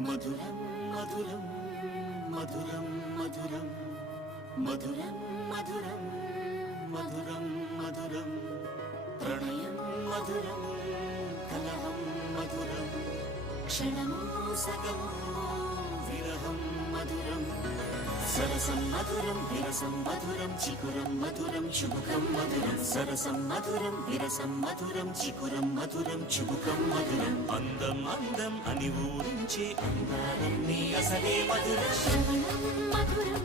మధురం మధురం మధురం మధురం మధురం మధురం మధురం మధురం ప్రణయం మధురం కలహం మధురం క్షణము సగము విరహం మధురం సరసం మధురం విరసం మధురం చికురం మధురం చుబుకం మధురం సరసం మధురం విరసం మధురం చికురం మధురం చుబుకం మధురం అందం అందం అని ఊరించే అందాలన్నీ అసలే మధురం శ్రవణం మధురం